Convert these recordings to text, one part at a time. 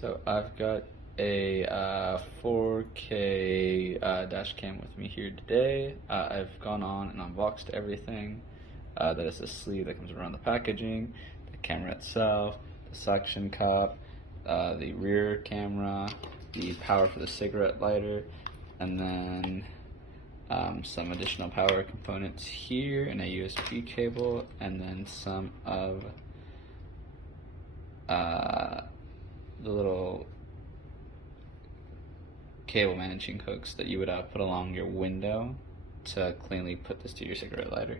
So I've got a 4K dash cam with me here today. I've gone on and unboxed everything. That is the sleeve that comes around the packaging, the camera itself, the suction cup, the rear camera, the power for the cigarette lighter, and then some additional power components here, and a USB cable, and then some of the little cable managing hooks that you would put along your window to cleanly put this to your cigarette lighter.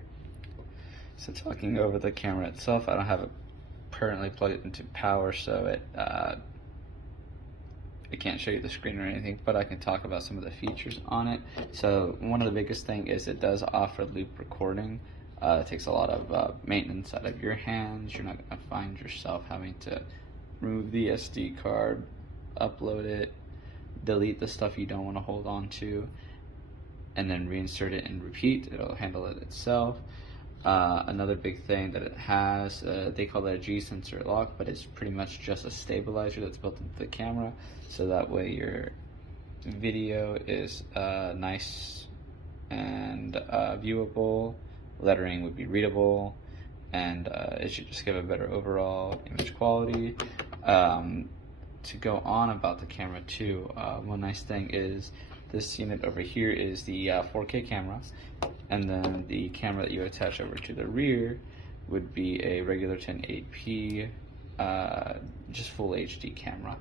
So talking over the camera itself, I don't have it currently plugged into power, so it can't show you the screen or anything, but I can talk about some of the features on it. So one of the biggest thing is it does offer loop recording. It takes a lot of maintenance out of your hands. You're not going to find yourself having to remove the SD card, upload it, delete the stuff you don't want to hold on to, and then reinsert it and repeat. It'll handle it itself. Another big thing that it has, they call that a G-sensor lock, but it's pretty much just a stabilizer that's built into the camera, so that way your video is nice and viewable, lettering would be readable, and it should just give a better overall image quality. To go on about the camera too, one nice thing is this unit over here is the 4K camera, and then the camera that you attach over to the rear would be a regular 1080p, just full HD camera.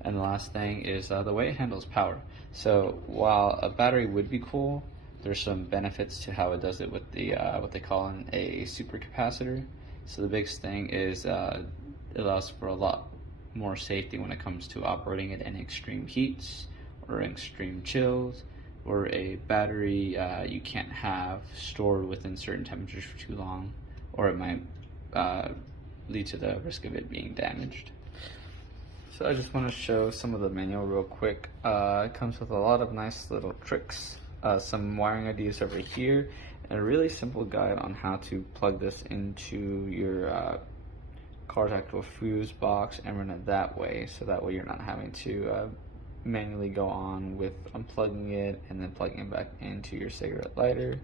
And the last thing is the way it handles power. So while a battery would be cool, there's some benefits to how it does it with the what they call a supercapacitor. So the biggest thing is it allows for a lot more safety when it comes to operating it in extreme heats or extreme chills, or a battery you can't have stored within certain temperatures for too long, or it might lead to the risk of it being damaged. So I just want to show some of the manual real quick. It comes with a lot of nice little tricks, some wiring ideas over here, and a really simple guide on how to plug this into your car's actual fuse box and run it that way, so that way you're not having to manually go on with unplugging it and then plugging it back into your cigarette lighter.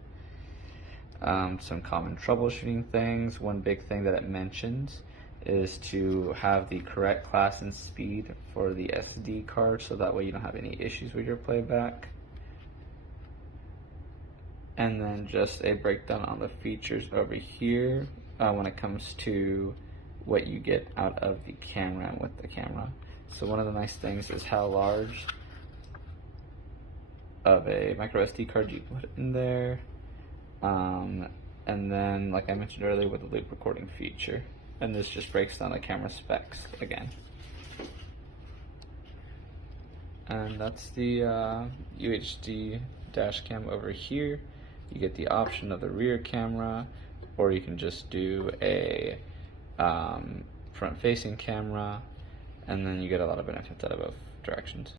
Some common troubleshooting things. One big thing that it mentions is to have the correct class and speed for the SD card, so that way you don't have any issues with your playback. And then just a breakdown on the features over here when it comes to what you get out of the camera and with the camera. So one of the nice things is how large of a micro SD card you put in there, and then like I mentioned earlier with the loop recording feature, and this just breaks down the camera specs again. And that's the UHD dash cam over here. You get the option of the rear camera, or you can just do a front facing camera, and then you get a lot of benefits out of both directions.